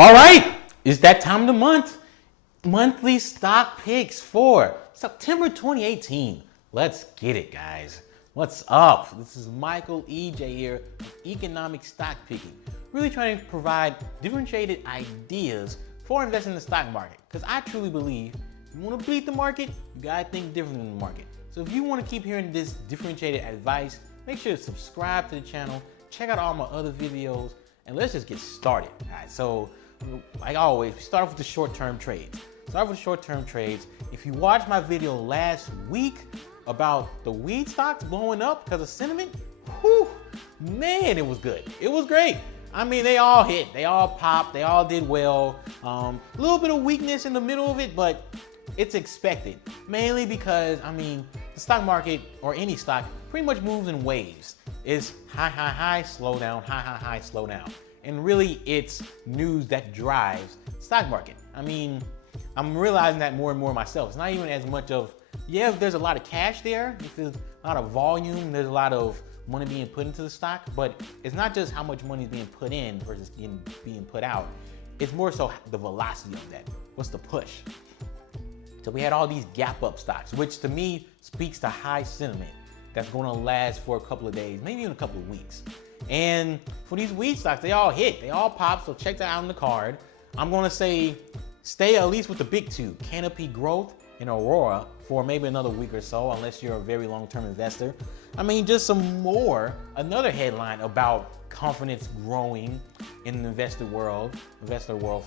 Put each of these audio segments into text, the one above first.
All right, it's that time of the month. Monthly stock picks for September 2018. Let's get it, guys. What's up? This is Michael EJ here with Economic Stock Picking. Really trying to provide differentiated ideas for investing in the stock market. Because I truly believe if you want to beat the market, you gotta think different than the market. So if you want to keep hearing this differentiated advice, make sure to subscribe to the channel, check out all my other videos, and let's just get started. All right, so like always, we start off with the short-term trades. If you watched my video last week about the weed stocks blowing up because of sentiment, whew, man, it was good. It was great. I mean, they all hit, they all popped, they all did well. A little bit of weakness in the middle of it, but it's expected. Mainly because, I mean, the stock market or any stock pretty much moves in waves. It's high, slow down, high, slow down. And really, it's news that drives the stock market. I mean, I'm realizing that more and more myself. It's not even as much of, yeah, there's a lot of cash there, if there's a lot of volume, there's a lot of money being put into the stock, but it's not just how much money is being put in versus being put out. It's more so the velocity of that. What's the push? So we had all these gap up stocks, which to me speaks to high sentiment that's going to last for a couple of days, maybe even a couple of weeks. And for these weed stocks, they all hit, they all pop, so check that out on the card. I'm going to say stay at least with the big two, Canopy Growth and Aurora, for maybe another week or so, unless you're a very long-term investor. I mean, just another headline about confidence growing in the investor world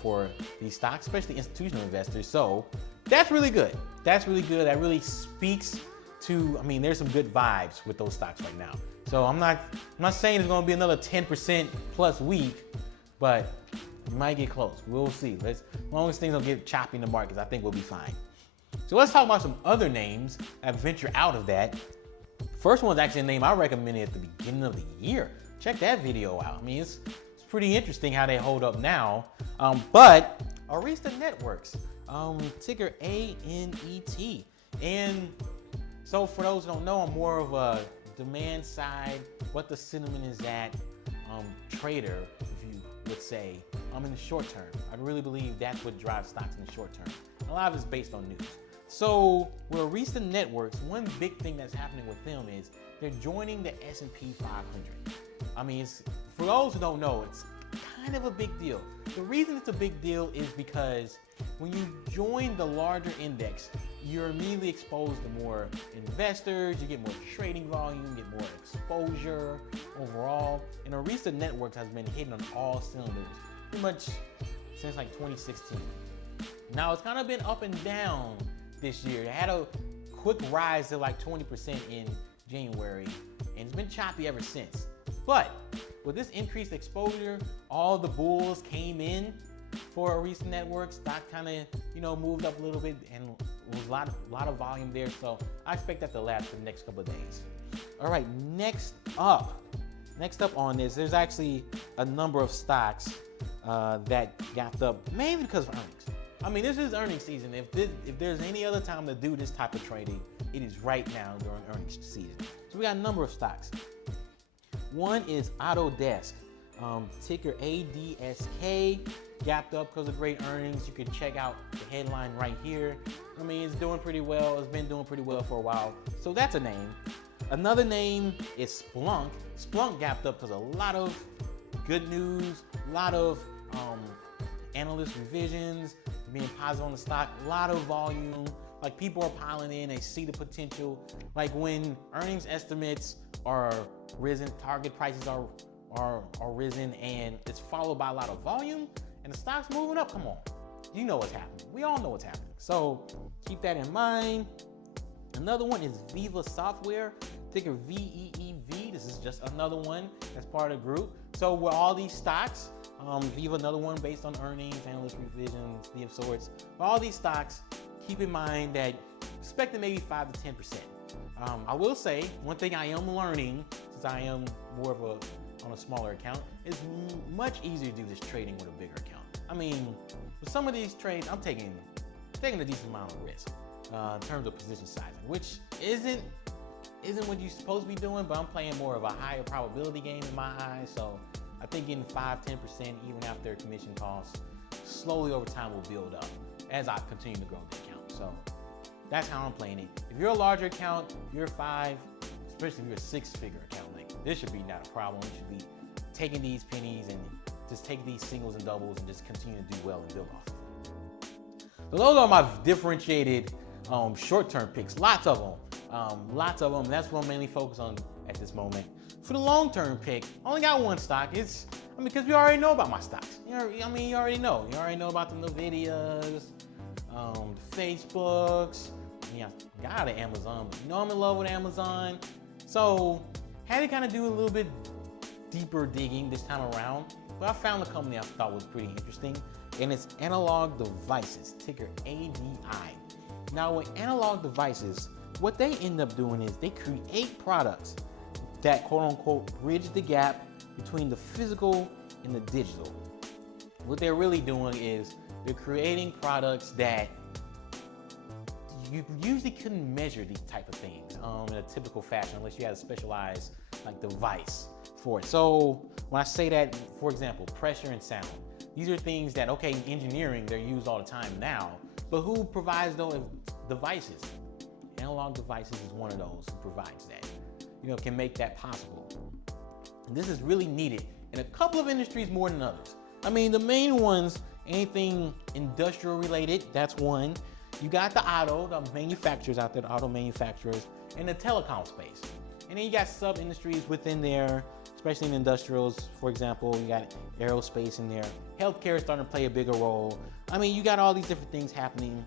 for these stocks, especially institutional investors. So that's really good. That really speaks to, I mean, there's some good vibes with those stocks right now. So I'm not saying it's gonna be another 10% plus week, but you might get close. We'll see. As long as things don't get choppy in the markets, I think we'll be fine. So let's talk about some other names that venture out of that. First one's actually a name I recommended at the beginning of the year. Check that video out. I mean, it's pretty interesting how they hold up now. But Arista Networks, ticker ANET. And so for those who don't know, I'm more of a demand side, what the sentiment is at, trader, if you would say, in the short term. I really believe that's what drives stocks in the short term. A lot of it's based on news. So with Arista Networks, one big thing that's happening with them is they're joining the S&P 500. I mean, for those who don't know, it's kind of a big deal. The reason it's a big deal is because when you join the larger index, you're immediately exposed to more investors, you get more trading volume, you get more exposure overall. And Arista Networks has been hitting on all cylinders pretty much since like 2016. Now it's kind of been up and down this year. It had a quick rise to like 20% in January, and it's been choppy ever since. But with this increased exposure, all the bulls came in for Arista Networks. Stock kind of, moved up a little bit, and there was a lot of volume there. So I expect that to last for the next couple of days. All right, next up on this, there's actually a number of stocks that gapped up mainly because of earnings. I mean, this is earnings season. If there's any other time to do this type of trading, it is right now during earnings season. So we got a number of stocks. One is Autodesk, ticker ADSK, gapped up because of great earnings. You can check out the headline right here. I mean, it's doing pretty well. It's been doing pretty well for a while. So that's a name. Another name is Splunk. Splunk gapped up because a lot of good news, a lot of analyst revisions, being positive on the stock, a lot of volume. Like, people are piling in, they see the potential. Like, when earnings estimates are risen, target prices are risen, and it's followed by a lot of volume, and the stock's moving up, come on. You know what's happening. We all know what's happening. So keep that in mind. Another one is Viva Software, ticker VEEV. This is just another one that's part of the group. So with all these stocks, Viva, another one based on earnings, analyst revisions, of sorts. For all these stocks, keep in mind that expecting maybe 5 to 10%. I will say, one thing I am learning, since I am more of on a smaller account, is much easier to do this trading with a bigger account. I mean, with some of these trades, I'm taking a decent amount of risk in terms of position sizing, which isn't what you're supposed to be doing, but I'm playing more of a higher probability game in my eyes. So I think getting 5-10% even after commission costs, slowly over time will build up as I continue to grow the account. So that's how I'm playing it. If you're a larger account, you're 5, especially if you're a 6-figure account, like this should be not a problem. You should be taking these pennies and just take these singles and doubles and just continue to do well and build off of them. So those are my differentiated short-term picks. Lots of them. That's what I'm mainly focused on at this moment. For the long-term pick, I only got one stock. Because we already know about my stocks. You already know. You already know about the NVIDIAs, the Facebooks. Yeah, got an Amazon, but I'm in love with Amazon. So had to kind of do a little bit deeper digging this time around. But I found a company I thought was pretty interesting, and it's Analog Devices, ticker ADI. Now with Analog Devices, what they end up doing is they create products that quote unquote bridge the gap between the physical and the digital. What they're really doing is they're creating products that you usually couldn't measure these type of things in a typical fashion unless you had a specialized device for it. So when I say that, for example, pressure and sound, these are things that, okay, in engineering, they're used all the time now, but who provides those devices? Analog Devices is one of those who provides that, can make that possible. And this is really needed in a couple of industries more than others. The main ones, anything industrial related, that's one. You got the manufacturers out there, the auto manufacturers, and the telecom space. And then you got sub-industries within there, especially in industrials. For example, you got aerospace in there. Healthcare is starting to play a bigger role. You got all these different things happening.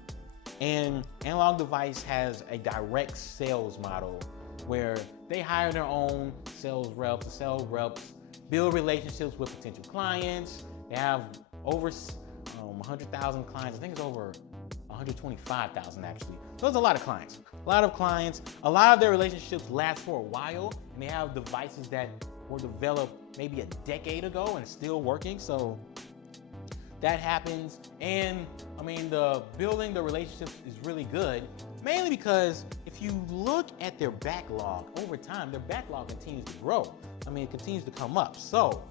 And Analog Device has a direct sales model where they hire their own sales reps. The sales reps build relationships with potential clients. They have over 100,000 clients. I think it's over 125,000 actually. So it's a lot of clients. A lot of their relationships last for a while, and they have devices that were developed maybe a decade ago and still working. So that happens. And the building the relationships is really good, mainly because if you look at their backlog over time, their backlog continues to grow. It continues to come up. So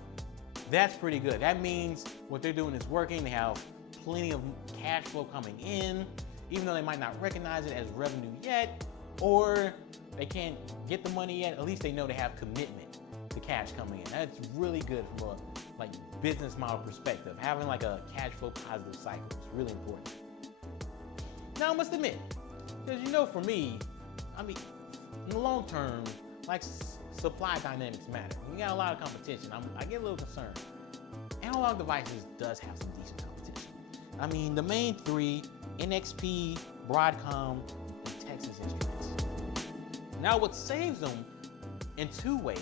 that's pretty good. That means what they're doing is working. They have plenty of cash flow coming in, even though they might not recognize it as revenue yet, or they can't get the money yet. At least they know they have commitment to cash coming in. That's really good from a business model perspective. Having a cash flow positive cycle is really important. Now I must admit, because for me, in the long term, supply dynamics matter. When you got a lot of competition, I get a little concerned. Analog Devices does have some decent competition. The main 3, NXP, Broadcom, and Texas Instruments. Now what saves them in two ways,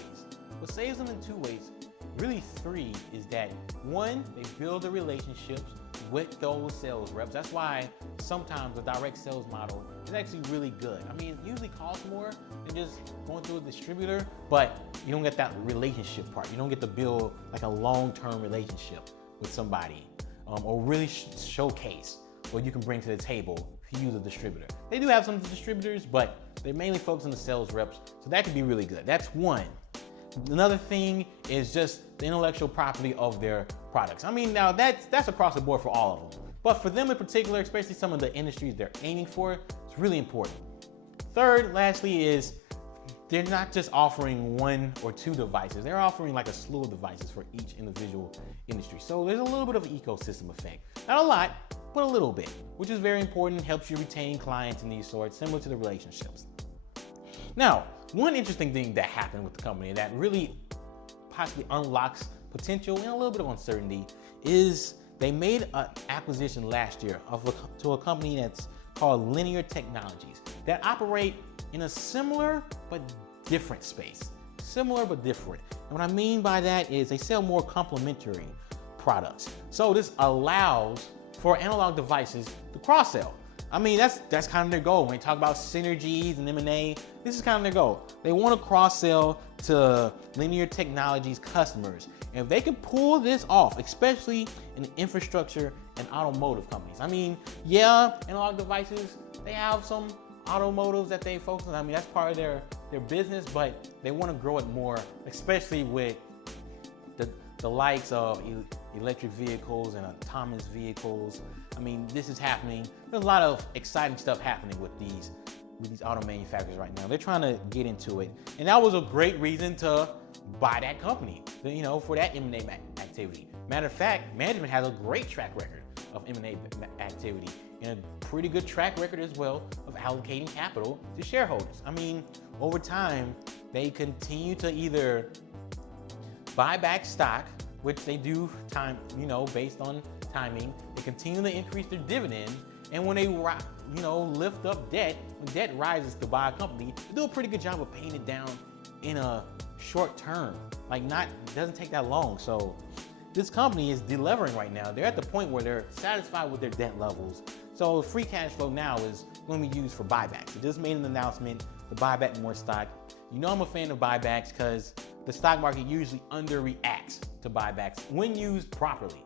really 3, is that 1, they build the relationships with those sales reps. That's why sometimes the direct sales model is actually really good. It usually costs more than just going through a distributor, but you don't get that relationship part. You don't get to build a long-term relationship with somebody, or really showcase what you can bring to the table if you use a distributor. They do have some distributors, but they mainly focus on the sales reps, so that can be really good. That's one. Another thing is just the intellectual property of their products. Now that's across the board for all of them. But for them in particular, especially some of the industries they're aiming for, it's really important. Third, lastly, is they're not just offering 1 or 2 devices. They're offering a slew of devices for each individual industry. So there's a little bit of an ecosystem effect. Not a lot, but a little bit, which is very important, helps you retain clients in these sorts, similar to the relationships. Now, one interesting thing that happened with the company that really possibly unlocks potential and a little bit of uncertainty is they made an acquisition last year to a company that's called Linear Technologies that operate in a similar but different space. Similar but different. And what I mean by that is they sell more complementary products. So this allows for Analog Devices to cross-sell. That's kind of their goal. When they talk about synergies and M&A, this is kind of their goal. They want to cross-sell to Linear Technologies customers. And if they can pull this off, especially in infrastructure and automotive companies. Analog Devices, they have some automotives that they focus on. That's part of their business, but they want to grow it more, especially with the likes of electric vehicles and autonomous vehicles. I mean, this is happening. There's a lot of exciting stuff happening with these auto manufacturers right now. They're trying to get into it. And that was a great reason to buy that company, for that M&A activity. Matter of fact, management has a great track record of M&A activity and a pretty good track record as well of allocating capital to shareholders. I mean, over time, they continue to either buy back stock, which they do based on timing. They continue to increase their dividend, and when they lift up debt, when debt rises to buy a company, they do a pretty good job of paying it down in a short term. Doesn't take that long. So this company is delevering right now. They're at the point where they're satisfied with their debt levels. So free cash flow now is going to be used for buybacks. They just made an announcement to buy back more stock. I'm a fan of buybacks because the stock market usually underreacts to buybacks when used properly.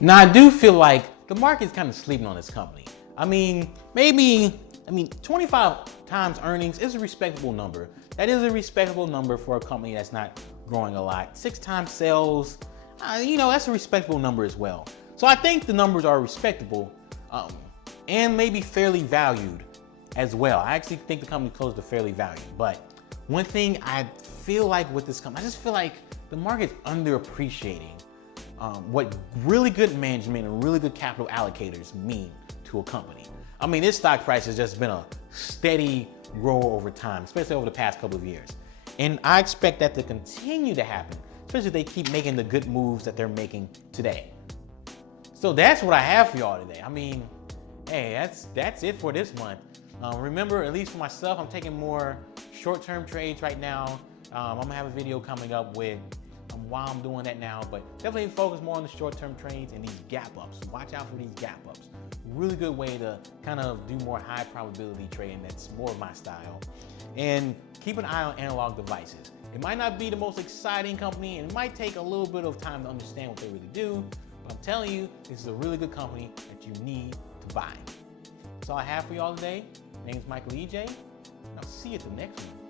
Now, I do feel like the market's kind of sleeping on this company. 25 times earnings is a respectable number. That is a respectable number for a company that's not growing a lot. 6 times sales, that's a respectable number as well. So I think the numbers are respectable and maybe fairly valued as well. I actually think the company's close to fairly valued. But one thing I feel like with this company, I just feel like the market's underappreciating what really good management and really good capital allocators mean to a company. This stock price has just been a steady grower over time, especially over the past couple of years. And I expect that to continue to happen, especially if they keep making the good moves that they're making today. So that's what I have for y'all today. Hey, that's it for this month. Remember, at least for myself, I'm taking more short-term trades right now. I'm gonna have a video coming up with why I'm doing that now, but definitely focus more on the short-term trades and these gap ups. Watch out for these gap ups. Really good way to kind of do more high probability trading. That's more of my style. And keep an eye on analog devices. It might not be the most exciting company, and it might take a little bit of time to understand what they really do, but I'm telling you, this is a really good company that you need to buy. That's all I have for y'all today. My name is Michael EJ, and I'll see you at the next one.